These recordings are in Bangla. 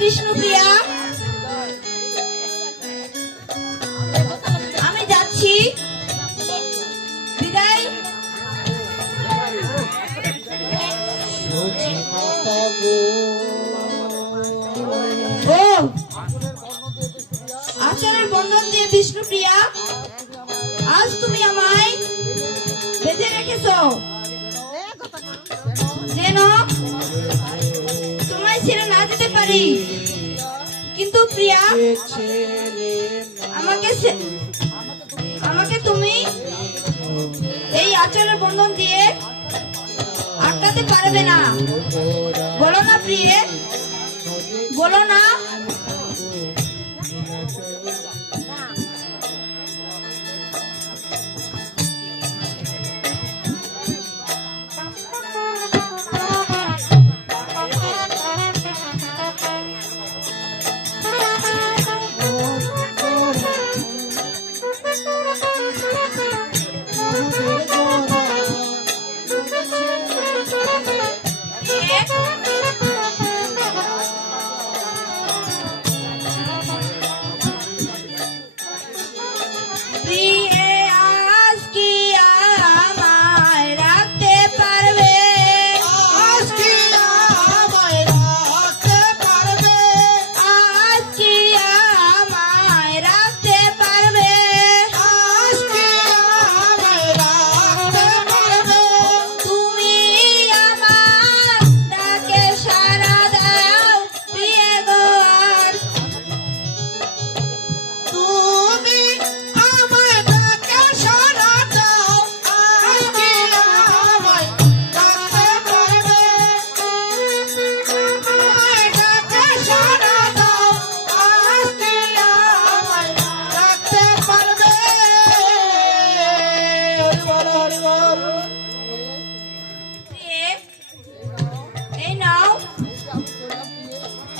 বিষ্ণুপ্রিয়া, আমি যাচ্ছি। বিদায়। ও আচরণের বন্ধন দিয়ে বিষ্ণুপ্রিয়া, আজ তুমি আমায় বেঁধে রেখেছো যেন তোমায় ছেড়ে না যেতে পারি। কিন্তু প্রিয়া, আমাকে তুমি এই আচরণের বন্ধন দিয়ে আটকাতে পারবে না। বলো না প্রিয়ে, বলো না।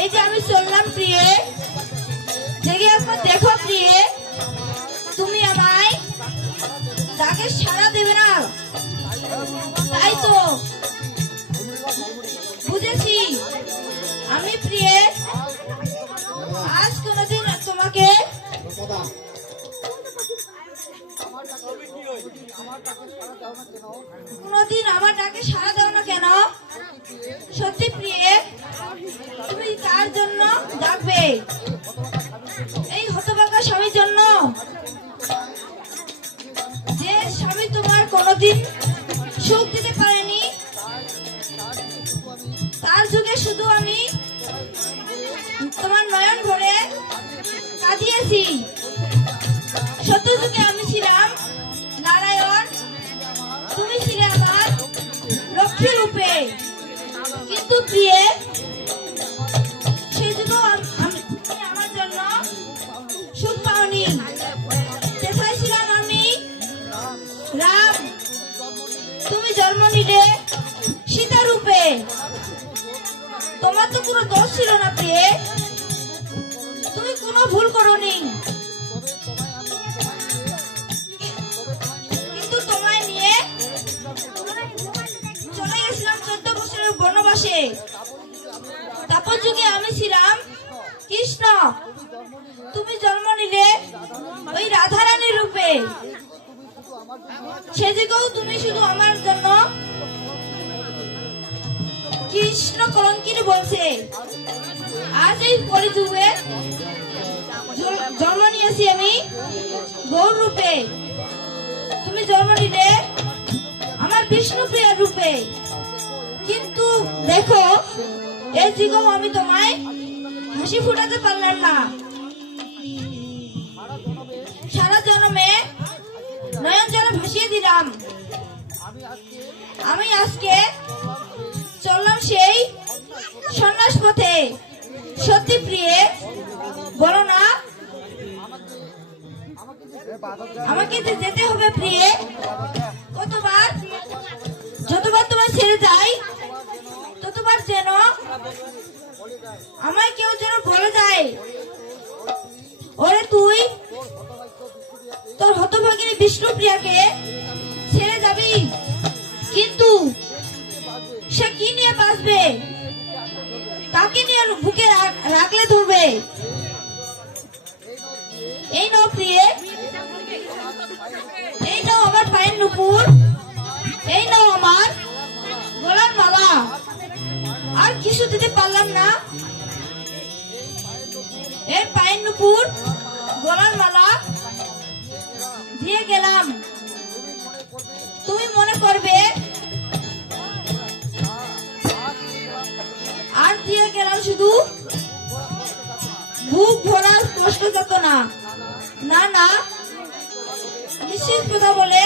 এই যে আমি চললাম প্রিয়ে, জেগে একবার দেখো প্রিয়ে, তুমি আমায় ডাকে সাড়া দেবে না। তাই তো বুঝেছি আমি প্রিয়ে, আজ কোনদিন তোমাকে কোনদিন আমার ডাকে সাড়া দাও না কেন? সত্যি প্রিয়ে, তুমি কার জন্য ডাকবে? এই হতভাগা স্বামীর জন্য, যে স্বামী তোমার কোনদিন সুখ দিতে পারেনি, তার যুগে শুধু আমি তোমার নয়ন ভরে কাঁদিয়েছি। সত্য যুগে আমি ছিলাম নারায়ণ, তুমি ছিলে আমার লক্ষ্মী রূপে। কিন্তু প্রিয়ে, সেই যুগেও আমার জন্য সুখ পাওনি। কোথায় ছিলাম আমি? রাম, তুমি জন্ম নিলে সীতা রূপে। তোমার তো কোনো দোষ ছিল না প্রিয়ে, তুমি কোনো ভুল করোনি। কিন্তু তোমায় নিয়ে চলে গেছিলাম 14 বছরের বনবাসে। তারপর যুগে আমি ছিলাম কৃষ্ণ, তুমি জন্ম নিলে ওই রাধারানীর রূপে। সে যুগেও তুমি শুধু আমার জন্য কৃষ্ণ কলঙ্কিনী বলছে। আজ এই কলিযুগে জন্ম নিয়েছি আমি গৌর রূপে, তুমি জন্ম নিলে আমার বিষ্ণুপ্রিয়ার রূপে। কিন্তু দেখো, এই যুগেও আমি তোমায় হাসি ফুটাতে পারলাম না। সারা জন্মে নয়ন জলে ভাসিয়ে দিলাম। আমি আজকে চললাম সেই সন্ন্যাস পথে। সত্যি প্রিয়ে, বলো না আমাকে যেতে হবে প্রিয়ে? কতবার, যতবার তোমায় ছেড়ে যাই, ততবার যেন আমায় কেউ যেন বলে যায়, ওরে তুই তোর হতভাগিনী বিষ্ণুপ্রিয়াকে ছেড়ে যাবি। কিন্তু সে কি নিয়ে বাঁচবে? এই নাও প্রিয়ে, এই নাও আমার পায়ের নুপুর, এই নাও আমার গলার মালা। আর কিছু দিতে পারলাম না। এই পায়ের নুপুর, গলার মালা দিয়ে গেলাম। তুমি মনে করবে আর দিয়ে গেলাম শুধু বুক ভরা কষ্ট যাতনা। না না, নিশ্চিত কথা বলে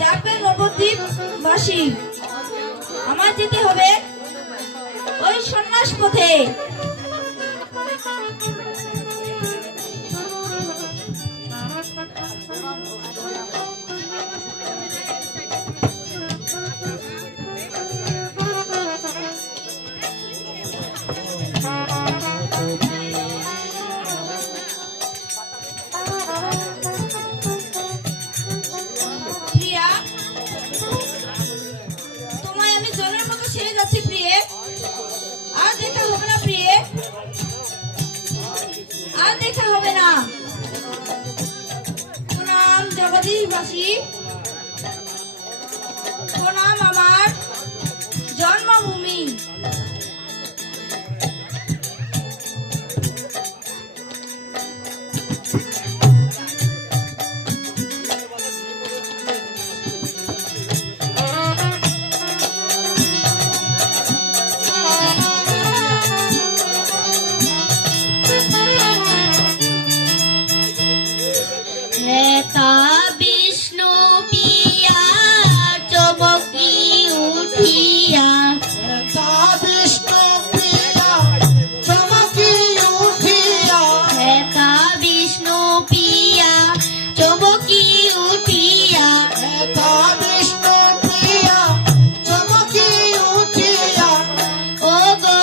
যাবে নবদ্বীপ বাসী। আমার যেতে হবে ওই সন্ন্যাস পথে। প্রিয়া, তোমায় আমি জলের মতো ছেড়ে যাচ্ছি প্রিয়ে। আর দেখা হবে না প্রিয়ে, আর দেখা হবে না। প্রণাম জগদীশবাসী, প্রণাম আমার জন্মভূমি। হেতা বিষ্ণু পিয়া চমকি উঠিয়া, হেতা বিষ্ণু প্রিয়া চমকি উঠিয়া, হেতা বিষ্ণু পিয়া চমকি উঠিয়া, হেতা বিষ্ণু প্রিয়া চমকি উঠিয়া, ও গো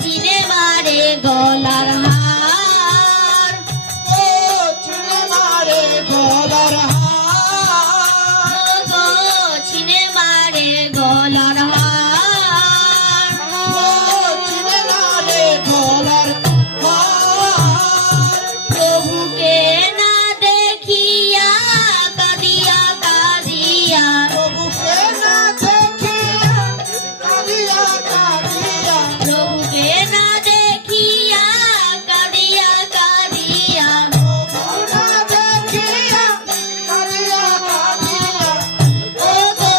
সিনেমারে গলার হার, ও চুলে মারে গলার হার, ও গো সিনেমারে গলার হার, ও চুলে মারে গলার হার, প্রভুকে না দেখিয়া কাঁদিয়া কাঁদিয়া, প্রভুকে না দেখিয়া কাঁদিয়া কাঁদিয়া, প্রভুকে না দেখিয়া কাঁদিয়া কাঁদিয়া, প্রভু না দেখিয়া কাঁদিয়া কাঁদিয়া, ও গো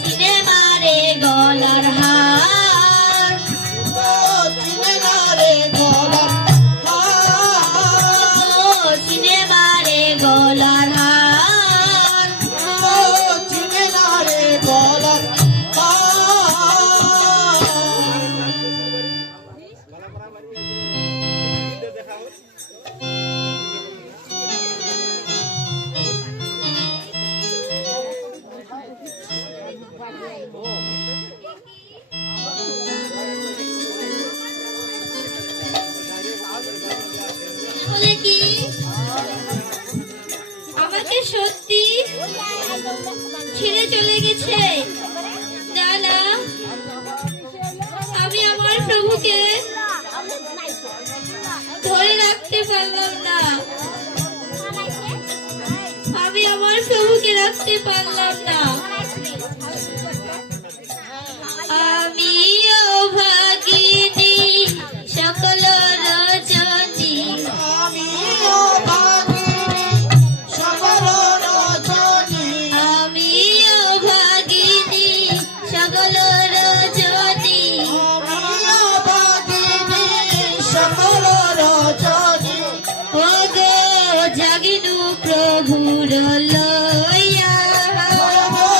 সিনেমারে গলার হার, ও চুলে মারে গলার হার, ও সিনেমারে গলার হার, ও চুলে মারে গলার হার। তাহলে কি আমাকে সত্যি ছেড়ে চলে গেছে? না না, আমি আমার প্রভুকে ধরে রাখতে পারলাম না, আমি আমার প্রভুকে রাখতে পারলাম না। আমি অভাগিনী সকল রজনী, আমিও ভাগিনী সকল রজনী, আমি অভাগিনী সকল রজনী, আমিও ভাগিনী সকল রজনী, ও গো জাগিনু প্রভুর লইয়া, ও গো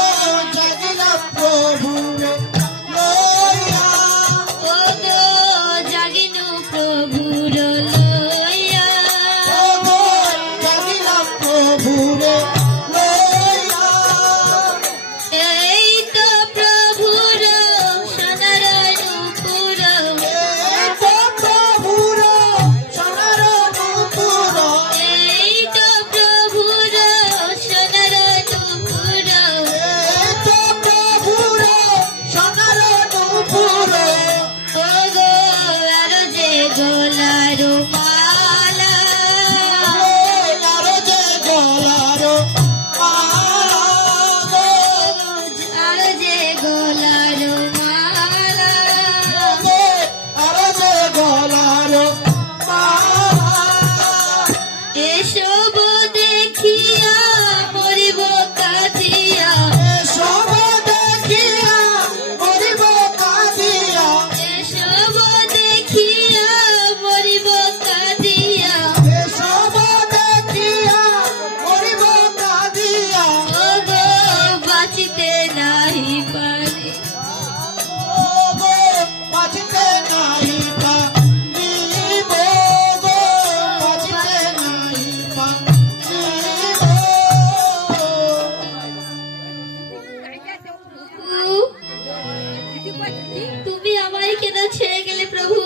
তুমি আমায় কেন ছেড়ে গেলে প্রভু?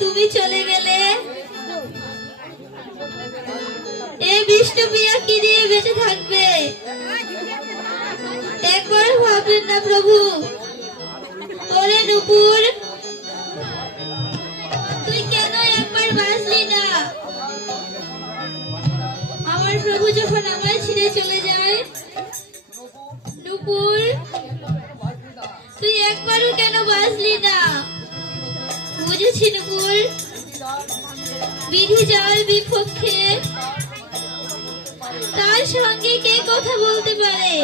তুমি চলে গেলে এই বিষ্ণুপ্রিয়া কি দিয়ে বেঁচে থাকবে? একবার ভাবলেন না প্রভু? ওরে নুপুর, তুই কেন একবার বাঁচলি না? আমার প্রভু যখন আমায় ছেড়ে চলে যায়, নুপুর তুই একবারও কেন বাঁচলি না? বুঝেছি নুপুর, বিধি যার বিপক্ষে তার সঙ্গে কে কথা বলতে পারে?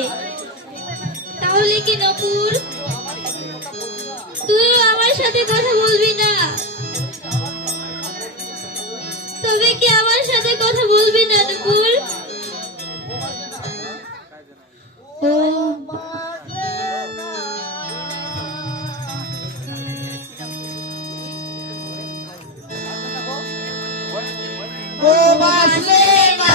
তাহলে কি নুপুর তুই আমার সাথে কথা বলবি না? তবে কি আমার সাথে কথা বলবি না নুপুর? ও ও বাজলে না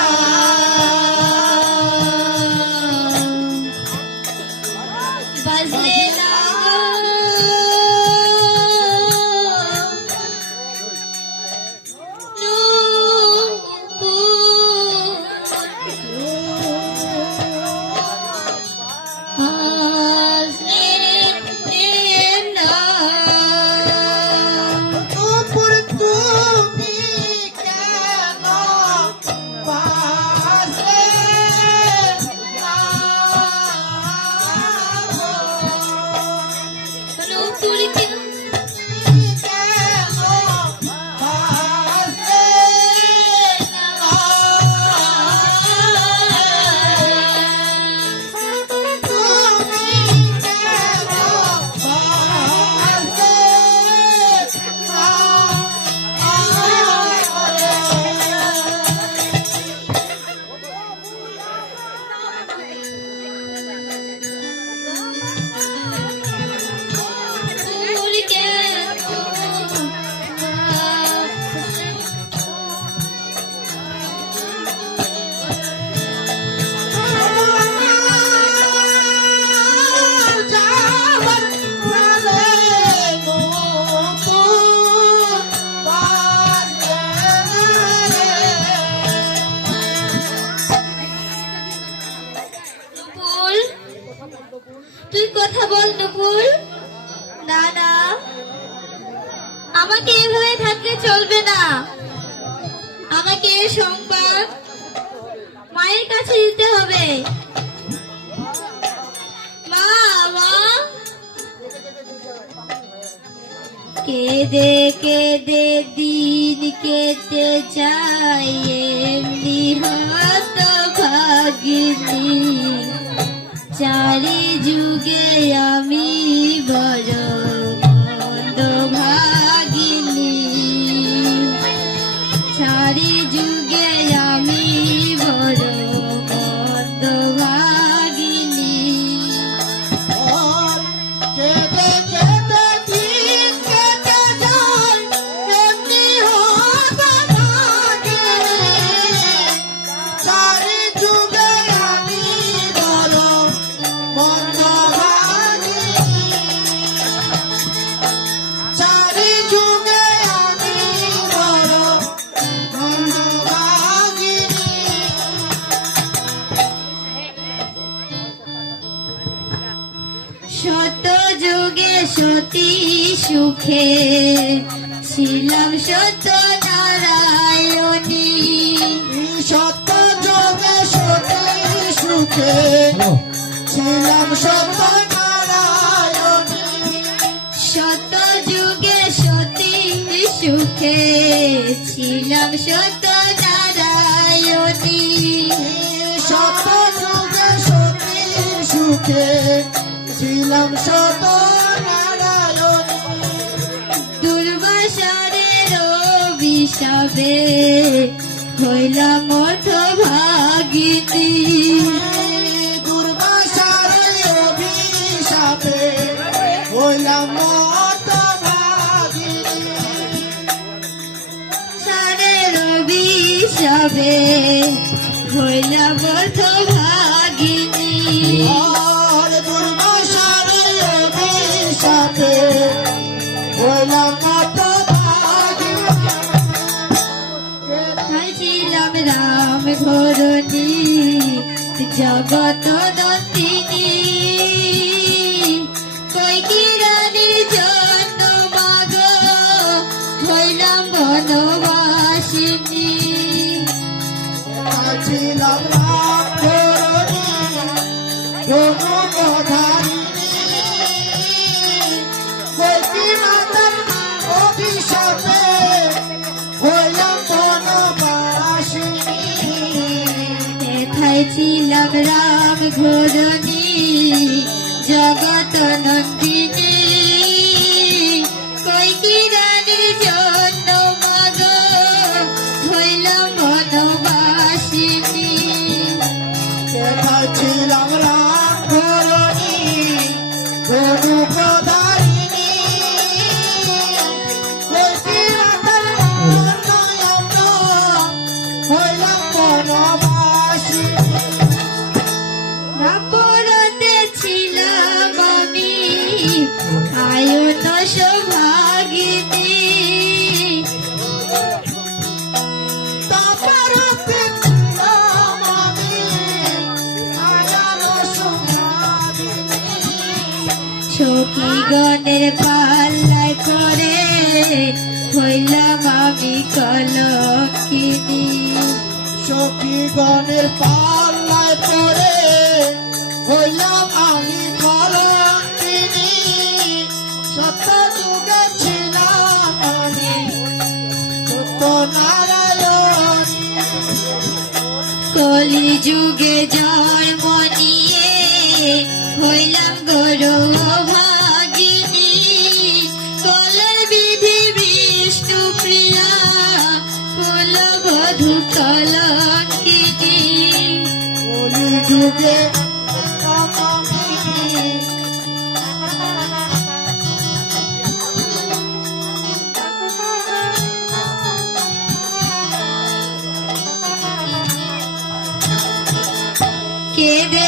বাজলে না নুপুর তুমি কেন বাজলে না নুপুর কেন কেন বাজলে তুমি কেন নুপুর কেন নুপুর তুই কথা বল নুপুর। না না, আমাকে এভাবে থাকলে চলবে না। আমাকে এর সংবাদ মায়ের কাছে দিতে হবে। মা, মা, কেঁদে কেঁদে দিন কেটে যায় এমনি হত ভাগিনী, চারি যুগে আমি বড় মন্দ ভাগিনী, চারি যুগে আমি বড় মন্দ ভাগিনী। কেটে কেটে দিন কেটে যায় এমনি হত ভাগিনী, চারি যুগে আমি বড় মন্দ ভাগিনী, চারি যুগে আমি বড় মন্দ ভাগিনী। শত যুগে সতী সুখে ছিলাম সত্য নারায়ণী, সত্য যোগে সতী সুখে ছিলাম সত্য নারায়ণী, শত যুগে সতী সুখে ছিলাম সত্য নারায়ণী, সত্য যুগে সতী সুখে ছিলাম সত্য নারায়ণী। দুর্বাসারের অভিশাপে হইলাম অর্থ ভাগিনী, দুর্বাসার অভিশাপে হইলাম মত ভাগিনী, সারের অভিশাপে হইলাম অর্থ ভাগিনী, আর দুর্বাসার অভিশাপে হইলাম হতভাগিনী। ছিলাম রাম ঘরণী জগত দন্তিনী কইকি রানীর জন্য মাগ হইলাম বনবাসিনী ছিলাম রাম ধরণী ধনুকধারিণী কইকি মাতার অভিশাপে হইলাম বনবাসিনী। এথায় ছিলাম রাম ঘরণী জগত নন্দিনী কইকি রানীর জন্য মাগ হইলাম বনবাসিনী কোথায় ছিলাম রাম ধরণী ধনুকধারিণী কইকি মাতার নয়ন হইলাম বনবাসিনী। রামপুরতে ছিলাম আমি আয়ন সৌভাগিনী তারপরতে ছিলাম আমি আয়ার সুভাগিনী। সখী গণের পাল্লায় করে হইলাম আমি কলঙ্কিনী সখীগণের পাল্লায় পড়ে হইলাম আমি কলঙ্কিনী। সত্য যুগে ছিলাম আমি সত্যনারায়ণী। কলি যুগে জন্ম নিয়ে হইলাম গৌরভাগিনী কলের বিধি বিষ্ণু প্রিয়া কুলবধূ কলঙ্কিনী কলি যুগে কামিনী। কেঁদে